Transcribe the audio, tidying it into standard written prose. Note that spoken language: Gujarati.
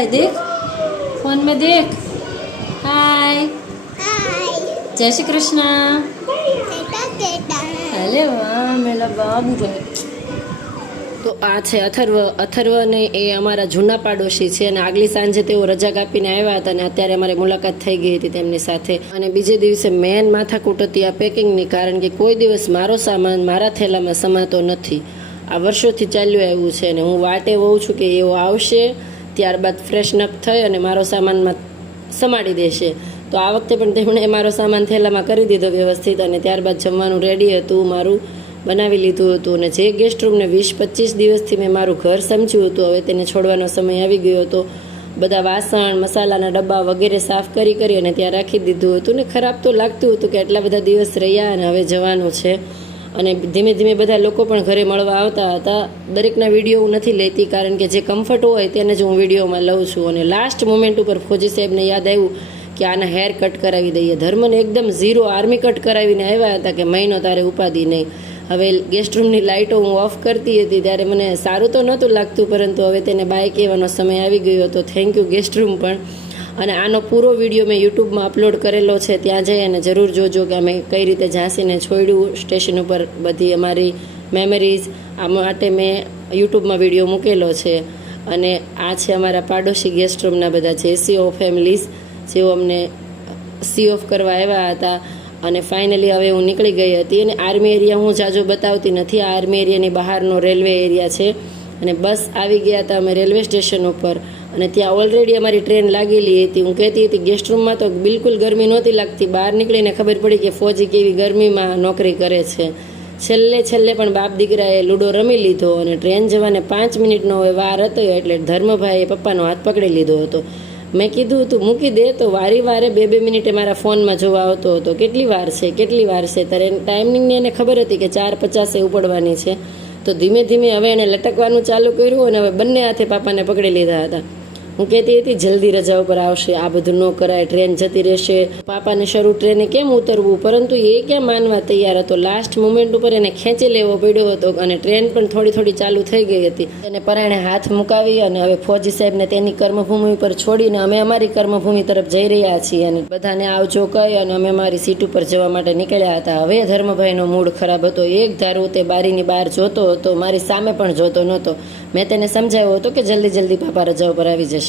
भाई देख फोन में देख हाय जय श्री कृष्ण अरे वाह मेरा बाबू भाई તો આ છે અથર્વ ને એ અમારા જૂના પાડોશી છે અને આગલી સાંજે તેઓ રજા કાપીને આવ્યા હતા અને અત્યારે અમારે મુલાકાત થઈ ગઈ હતી તેમની સાથે અને બીજે દિવસે મેન માથાકૂટ હતી આ પેકિંગની કારણ કે કોઈ દિવસ મારો સામાન મારા થેલામાં સમાતો નથી આ વર્ષોથી ચાલ્યું આવ્યું છે અને હું વાટે હોઉં છું કે એવો આવશે ત્યારબાદ ફ્રેશનઅપ થઈ અને મારો સામાનમાં સમાડી દેશે તો આ વખતે પણ તેમણે મારો સામાન થેલામાં કરી દીધો વ્યવસ્થિત અને ત્યારબાદ જમવાનું રેડી હતું મારું બનાવી લીધું હતું અને જે ગેસ્ટ રૂમને 20-25 દિવસથી મેં મારું ઘર સમજ્યું હતું હવે તેને છોડવાનો સમય આવી ગયો હતો બધા વાસણ મસાલાના ડબ્બા વગેરે સાફ કરી અને ત્યાં રાખી દીધું હતું ને ખરાબ તો લાગતું હતું કે આટલા બધા દિવસ રહ્યા અને હવે જવાનું છે અને ધીમે ધીમે બધા લોકો પણ ઘરે મળવા આવતા હતા દરેકના વિડીયો હું નથી લેતી કારણ કે જે કમ્ફર્ટ હોય તેને જ હું વિડીયોમાં લઉં છું અને લાસ્ટ મોમેન્ટ ઉપર ફોજી સાહેબને યાદ આવ્યું કે આના હેર કટ કરાવી દઈએ ધર્મને એકદમ ઝીરો આર્મી કટ કરાવીને આવ્યા હતા કે મહિનો તારે ઉપાધિ નહીં હવે ગેસ્ટ રૂમની લાઇટો હું ઓફ કરતી હતી ત્યારે મને સારું તો નહોતું લાગતું પરંતુ હવે તેને બાય કહેવાનો સમય આવી ગયો હતો થેન્ક યુ ગેસ્ટ રૂમ પણ અને આનો પૂરો વિડીયો મેં યુટ્યુબમાં અપલોડ કરેલો છે ત્યાં જઈ અને જરૂર જોજો કે અમે કઈ રીતે ઝાંસીને છોડ્યું સ્ટેશન ઉપર બધી અમારી મેમરીઝ આ માટે મેં યુટ્યુબમાં વિડીયો મૂકેલો છે અને આ છે અમારા પાડોશી ગેસ્ટ રૂમના બધા જેસીઓ ફેમિલીઝ જેઓ અમને સી ઓફ કરવા આવ્યા હતા અને ફાઇનલી હવે હું નીકળી ગઈ હતી અને આર્મી એરિયા હું જાજો બતાવતી નથી આ આર્મી એરિયાની બહારનો રેલવે એરિયા છે અને બસ આવી ગયા હતા અમે રેલવે સ્ટેશન ઉપર અને ત્યાં ઓલરેડી અમારી ટ્રેન લાગેલી હતી હું કહેતી હતી ગેસ્ટ રૂમમાં તો બિલકુલ ગરમી નહોતી લાગતી બહાર નીકળીને ખબર પડી કે ફોજી કેવી ગરમીમાં નોકરી કરે છે છેલ્લે પણ બાપ દીકરાએ લૂડો રમી લીધો અને ટ્રેન જવાને 5 મિનિટનો હવે વાર હતો એટલે ધર્મભાઈએ પપ્પાનો હાથ પકડી લીધો હતો મેં કીધું તું મૂકી દે તો વારે 2 મિનિટે મારા ફોનમાં જોવા આવતો હતો કેટલી વાર છે ત્યારે ટાઈમિંગની એને ખબર હતી કે 4:50 ઉપડવાની છે તો ધીમે હવે એને લટકવાનું ચાલુ કર્યું અને હવે બંને હાથે પાપાને પકડી લીધા હતા હું કહેતી હતી જલ્દી રજા ઉપર આવશે આ બધું ન કરાય ટ્રેન જતી રહેશે પાપાને શરૂ ટ્રેને કેમ ઉતરવું પરંતુ એ ક્યાં માનવા તૈયાર હતો લાસ્ટ મોમેન્ટ ઉપર એને ખેંચી લેવો પડ્યો હતો અને ટ્રેન પણ થોડી ચાલુ થઈ ગઈ હતી એને પરાણે હાથ મુકાવી અને હવે ફોજી સાહેબને તેની કર્મભૂમિ પર છોડીને અમે અમારી કર્મભૂમિ તરફ જઈ રહ્યા છીએ અને બધાને આવજો કહી અને અમે અમારી સીટ ઉપર જવા માટે નીકળ્યા હતા હવે ધર્મભાઈનો મૂડ ખરાબ હતો એક ધારું તે બારીની બહાર જોતો હતો મારી સામે પણ જોતો નહોતો મેં તેને સમજાવ્યો હતો કે જલ્દી પાપા રજા ઉપર આવી જશે